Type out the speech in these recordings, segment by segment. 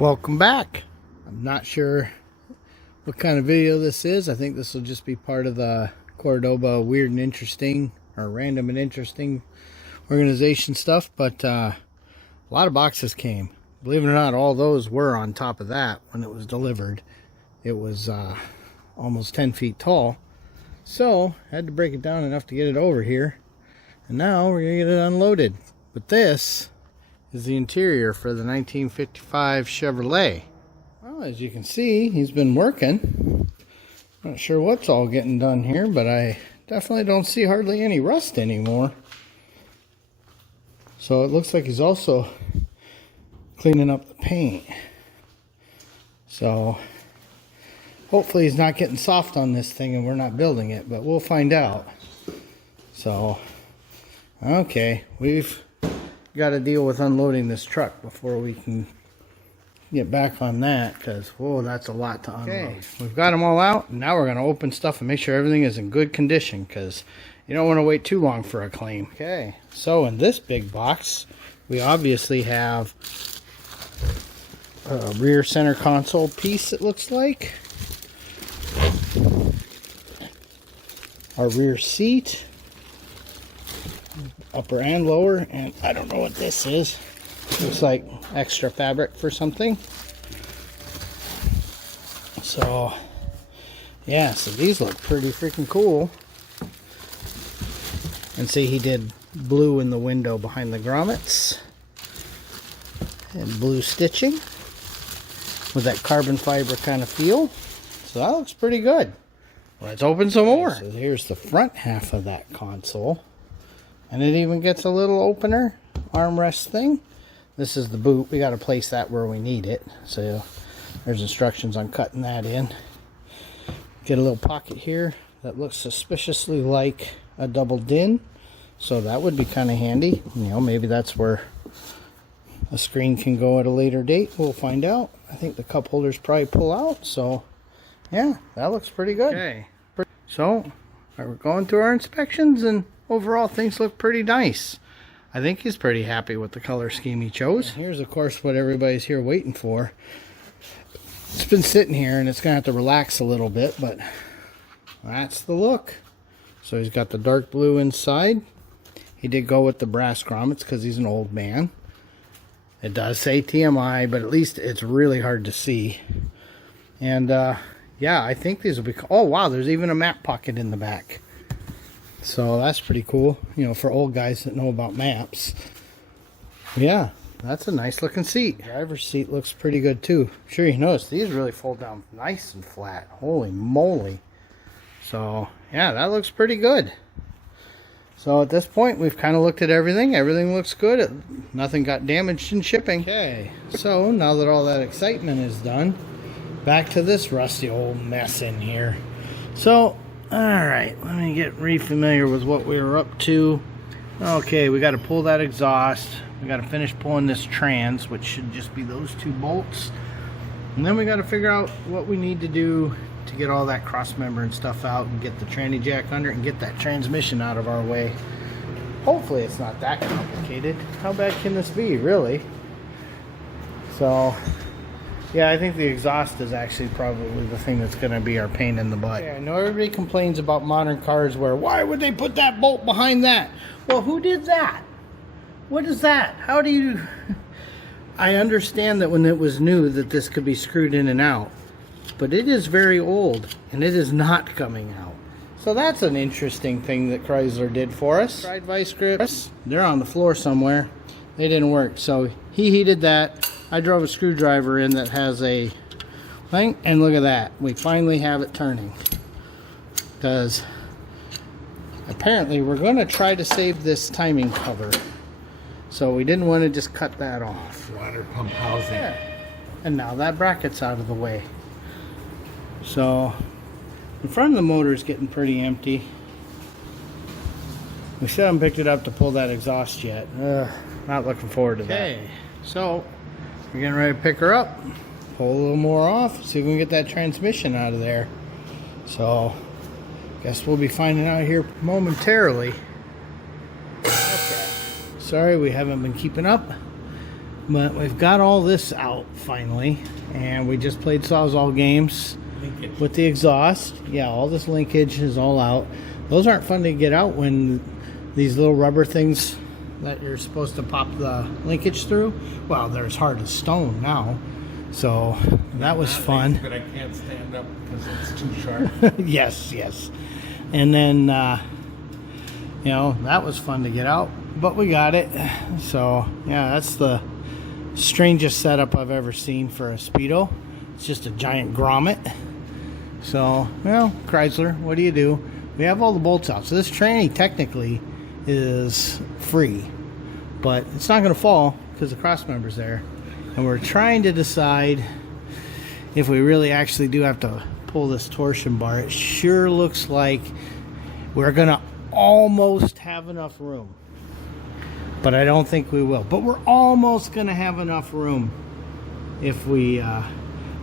Welcome back. I'm not sure what kind of video this is. I think this will just be part of the Cordoba weird and interesting or random and interesting organization stuff, but a lot of boxes came. Believe it or not, all those were on top of that when it was delivered. It was almost 10 feet tall, so I had to break it down enough to get it over here, and now we're gonna get it unloaded. But this is the interior for the 1955 Chevrolet. Well, as you can see, he's been working. Not sure what's all getting done here, but I definitely don't see hardly any rust anymore. So it looks like he's also cleaning up the paint. So hopefully he's not getting soft on this thing and we're not building it, but we'll find out. So, okay, we've got to deal with unloading this truck before we can get back on that, because whoa, that's a lot to unload. Okay, we've got them all out, and now we're going to open stuff and make sure everything is in good condition, because you don't want to wait too long for a claim. Okay, so in this big box we obviously have a rear center console piece, it looks like, our rear seat, upper and lower, and I don't know what this is. Looks like extra fabric for something. So yeah, so these look pretty freaking cool. And see, he did blue in the window behind the grommets and blue stitching with that carbon fiber kind of feel. So that looks pretty good. Let's open some more. So here's the front half of that console. And it even gets a little opener, armrest thing. This is the boot. We got to place that where we need it. So there's instructions on cutting that in. Get a little pocket here that looks suspiciously like a double din. So that would be kind of handy. You know, maybe that's where a screen can go at a later date. We'll find out. I think the cup holders probably pull out. So yeah, that looks pretty good. Okay. So we're going through our inspections, and overall things look pretty nice. I think he's pretty happy with the color scheme he chose. And here's of course what everybody's here waiting for. It's been sitting here and it's gonna have to relax a little bit, but that's the look. So he's got the dark blue inside. He did go with the brass grommets because he's an old man. It does say TMI, but at least it's really hard to see. And yeah, I think these will be, oh wow, there's even a map pocket in the back. So that's pretty cool, you know, for old guys that know about maps. Yeah, that's a nice looking seat. The driver's seat looks pretty good too. I'm sure you noticed these really fold down nice and flat. Holy moly. So yeah, that looks pretty good. So at this point we've kind of looked at everything. Everything looks good. Nothing got damaged in shipping. Okay, so now that all that excitement is done, back to this rusty old mess in here. So alright, let me get re-familiar with what we were up to. Okay, we got to pull that exhaust. We got to finish pulling this trans, which should just be those two bolts. And then we got to figure out what we need to do to get all that cross member and stuff out and get the tranny jack under it and get that transmission out of our way. Hopefully it's not that complicated. How bad can this be, really? So yeah, I think the exhaust is actually probably the thing that's going to be our pain in the butt. Yeah, I know everybody complains about modern cars where, why would they put that bolt behind that? Well, who did that? What is that? How do you... I understand that when it was new that this could be screwed in and out, but it is very old and it is not coming out. So that's an interesting thing that Chrysler did for us. Tried vice grips. They're on the floor somewhere. They didn't work, so he heated that. I drove a screwdriver in that has a thing, and look at that. We finally have it turning. Because apparently we're going to try to save this timing cover. So we didn't want to just cut that off. Water pump housing. Yeah. And now that bracket's out of the way. So the front of the motor is getting pretty empty. We still haven't picked it up to pull that exhaust yet. Not looking forward to that. Okay, so we're getting ready to pick her up, pull a little more off, see if we can get that transmission out of there. So guess we'll be finding out here momentarily. Okay. Sorry we haven't been keeping up. But we've got all this out finally, and we just played Sawzall games with the exhaust. Yeah, all this linkage is all out. Those aren't fun to get out when these little rubber things that you're supposed to pop the linkage through, well, they're as hard as stone now. So that was fun. But I can't stand up because it's too sharp. Yes, yes. And then, you know, that was fun to get out, but we got it. So yeah, that's the strangest setup I've ever seen for a Speedo. It's just a giant grommet. So, well, Chrysler, what do you do? We have all the bolts out. So this tranny technically is free, but it's not going to fall because the cross member's there. And we're trying to decide if we really actually do have to pull this torsion bar. It sure looks like we're going to almost have enough room, but I don't think we will. But we're almost going to have enough room if we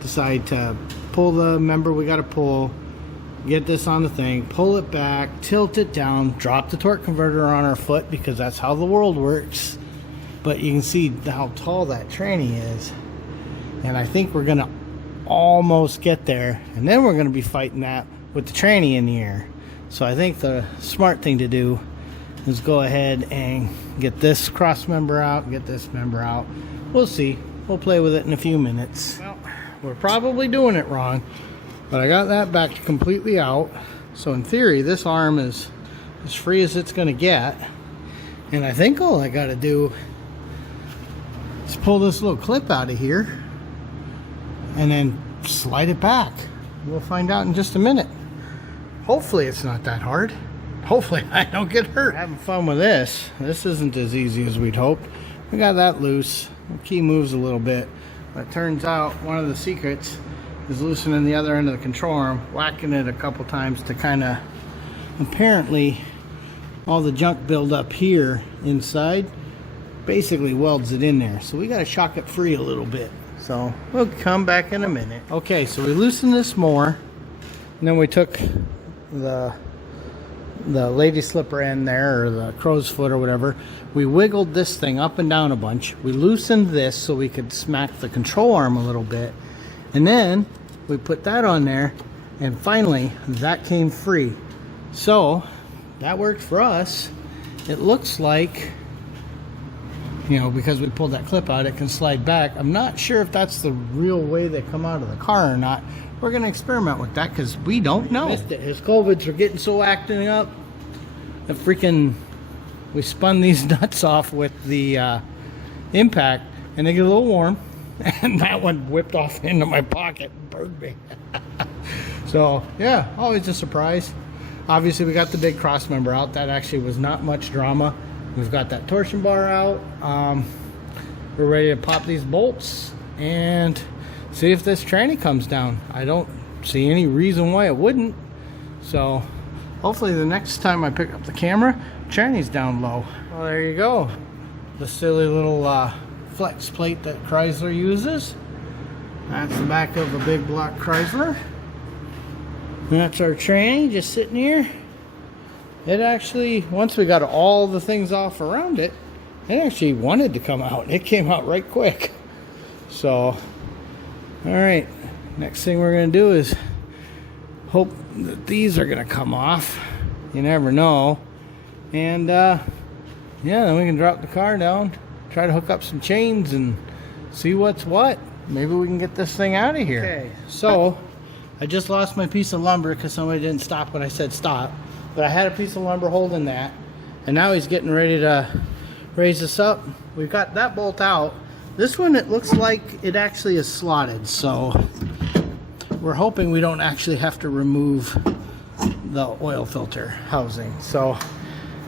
decide to pull the member we got to pull, get this on the thing, pull it back, tilt it down, drop the torque converter on our foot, because that's how the world works. But you can see how tall that tranny is, and I think we're gonna almost get there, and then we're gonna be fighting that with the tranny in the air. So I think the smart thing to do is go ahead and get this cross member out, get this member out. We'll see. We'll play with it in a few minutes. Well, we're probably doing it wrong, but I got that back completely out. So in theory, this arm is as free as it's gonna get. And I think all I gotta do is pull this little clip out of here and then slide it back. We'll find out in just a minute. Hopefully it's not that hard. Hopefully I don't get hurt. Having fun with this. This isn't as easy as we'd hoped. We got that loose. The key moves a little bit, but it turns out one of the secrets is loosening the other end of the control arm, whacking it a couple times to kind of, apparently all the junk build up here inside basically welds it in there. So we got to shock it free a little bit. So we'll come back in a minute. Okay, so we loosened this more, and then we took the lady slipper end there, or the crow's foot or whatever. We wiggled this thing up and down a bunch. We loosened this so we could smack the control arm a little bit, and then we put that on there, and finally that came free. So that worked for us. It looks like, you know, because we pulled that clip out, it can slide back. I'm not sure if that's the real way they come out of the car or not. We're going to experiment with that because we don't know. Missed it. His COVIDs are getting so acting up that freaking, we spun these nuts off with the impact, and they get a little warm, and that one whipped off into my pocket and burned me. So yeah, always a surprise. Obviously we got the big cross member out. That actually was not much drama. We've got that torsion bar out. We're ready to pop these bolts and see if this tranny comes down. I don't see any reason why it wouldn't. So hopefully the next time I pick up the camera, tranny's down low. Well, there you go. The silly little flex plate that Chrysler uses. That's the back of a big block Chrysler. And that's our tranny just sitting here. It actually, once we got all the things off around it, it actually wanted to come out. It came out right quick. So, all right. Next thing we're going to do is hope that these are going to come off. You never know. And, yeah, then we can drop the car down, try to hook up some chains and see what's what. Maybe we can get this thing out of here. Okay, so I just lost my piece of lumber because somebody didn't stop when I said stop. But I had a piece of lumber holding that, and now he's getting ready to raise this up. We've got that bolt out. This one, it looks like it actually is slotted, so we're hoping we don't actually have to remove the oil filter housing. So,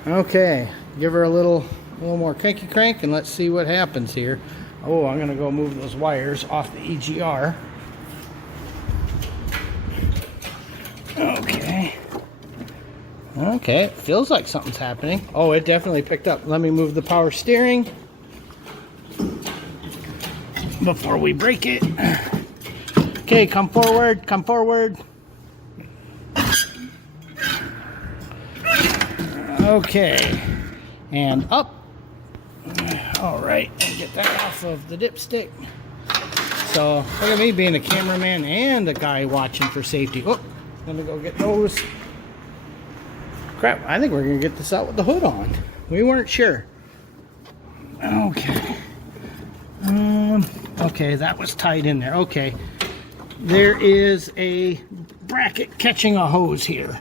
okay, give her a little more cranky crank, and let's see what happens here. Oh, I'm gonna go move those wires off the EGR. Okay. Okay, it feels like something's happening. Oh, it definitely picked up. Let me move the power steering before we break it. Okay, come forward, come forward. Okay, and up. All right, and get that off of the dipstick. So look at me being a cameraman and a guy watching for safety. Oh, let me go get those. Crap, I think we're gonna get this out with the hood on. We weren't sure. Okay. Okay, that was tied in there. Okay. There is a bracket catching a hose here.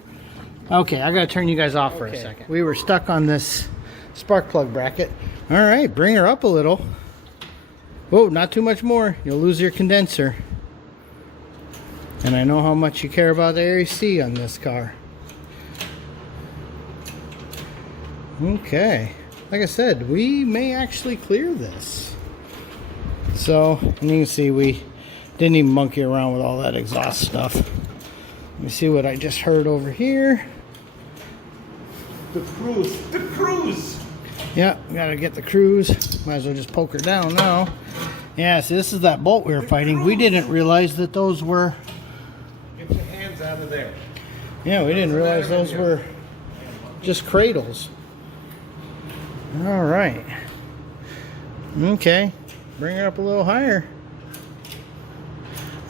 Okay, I gotta turn you guys off for a second. We were stuck on this spark plug bracket. All right, bring her up a little. Whoa, not too much more. You'll lose your condenser. And I know how much you care about the AC on this car. Okay, like I said, we may actually clear this. So, and you can see we didn't even monkey around with all that exhaust stuff. Let me see what I just heard over here. The cruise. The cruise. Yeah, gotta get the cruise. Might as well just poke her down now. Yeah, see, this is that bolt we were fighting. We didn't realize that those were... Get your hands out of there. Yeah, we didn't realize those were just cradles. All right. Okay, bring her up a little higher.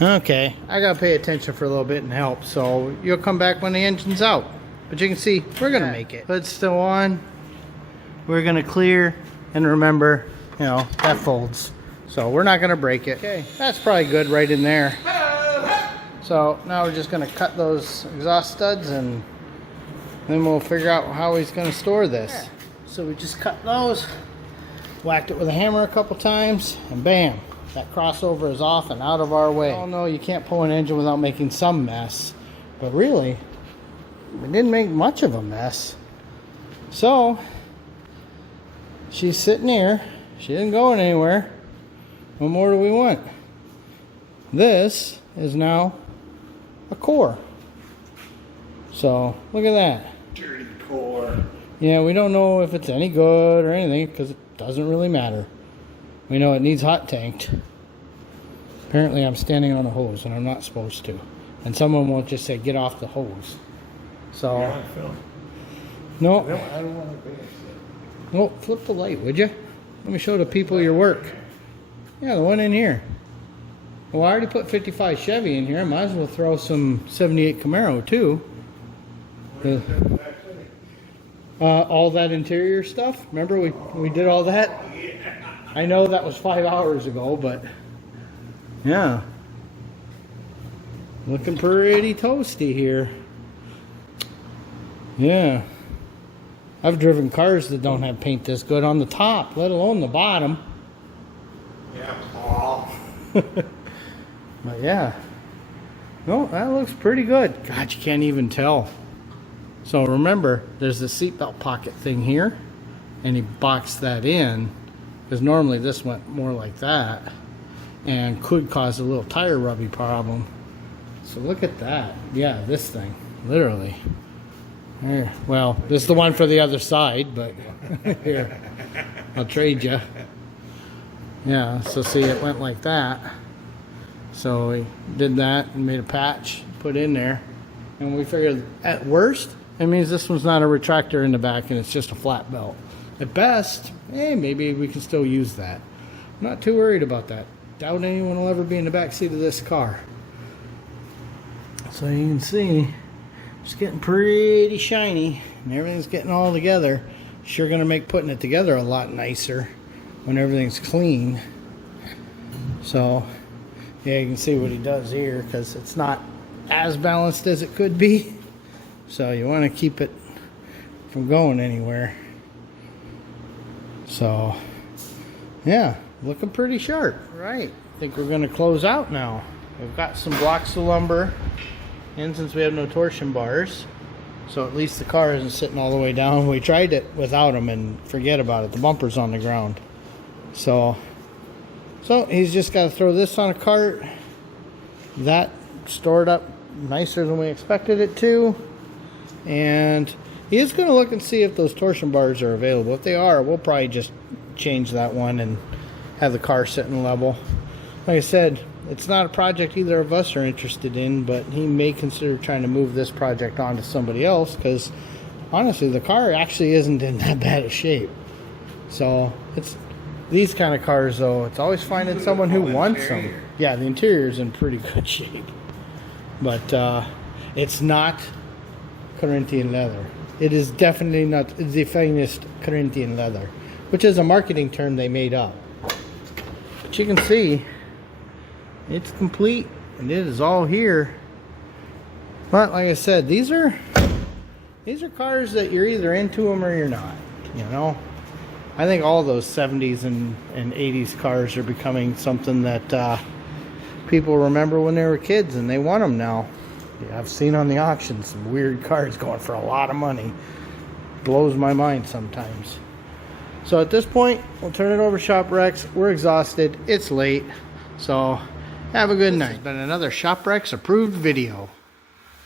Okay, I gotta pay attention for a little bit and help, so you'll come back when the engine's out. But you can see, we're gonna make it. Hood's still on. We're gonna clear, and remember, you know, that folds. So we're not gonna break it. Okay, that's probably good right in there. So now we're just gonna cut those exhaust studs, and then we'll figure out how he's gonna store this. Yeah. So we just cut those, whacked it with a hammer a couple times, and bam, that crossover is off and out of our way. Oh no, you can't pull an engine without making some mess. But really, we didn't make much of a mess. So, she's sitting here. She isn't going anywhere. What more do we want? This is now a core. So, look at that. Dirty core. Yeah, we don't know if it's any good or anything because it doesn't really matter. We know it needs hot tanked. Apparently I'm standing on a hose and I'm not supposed to. And someone won't just say, get off the hose. So, no. I don't want to be it. No, flip the light, would you? Let me show the people your work. Yeah, the one in here. Well, I already put 55 Chevy in here. I might as well throw some 78 Camaro too. All that interior stuff. Remember we did all that? I know that was 5 hours ago, but yeah. Looking pretty toasty here. Yeah. I've driven cars that don't have paint this good on the top, let alone the bottom. Yeah, Paul. But yeah. No, that looks pretty good. God, you can't even tell. So remember, there's the seatbelt pocket thing here, and he boxed that in, because normally this went more like that, and could cause a little tire rubby problem. So look at that. Yeah, this thing, literally. Here. Well, this is the one for the other side, but here, I'll trade you. Yeah, so see, it went like that. So we did that and made a patch, put in there, and we figured at worst, it means this one's not a retractor in the back and it's just a flat belt. At best, maybe we can still use that. I'm not too worried about that. Doubt anyone will ever be in the back seat of this car. So you can see, it's getting pretty shiny and everything's getting all together. Sure gonna make putting it together a lot nicer when everything's clean. So yeah, you can see what he does here because it's not as balanced as it could be. So you want to keep it from going anywhere. So yeah, looking pretty sharp. Right, I think we're going to close out now. We've got some blocks of lumber in since we have no torsion bars. So at least the car isn't sitting all the way down. We tried it without them and forget about it. The bumper's on the ground. So he's just got to throw this on a cart. That stored up nicer than we expected it to. And he is going to look and see if those torsion bars are available. If they are, we'll probably just change that one and have the car sitting level. Like I said, it's not a project either of us are interested in, but he may consider trying to move this project on to somebody else because honestly, the car actually isn't in that bad of shape. So These kind of cars, though, it's always finding someone who wants them. Yeah, the interior is in pretty good shape. But it's not Corinthian leather. It is definitely not the finest Corinthian leather, which is a marketing term they made up. But you can see it's complete and it is all here. But like I said, these are cars that you're either into them or you're not. You know, I think all those 70s and 80s cars are becoming something that people remember when they were kids and they want them now. Yeah, I've seen on the auction some weird cars going for a lot of money. Blows my mind sometimes. So at this point, we'll turn it over to Shop Rex. We're exhausted. It's late. So have a good night. This has been another Shop Rex approved video.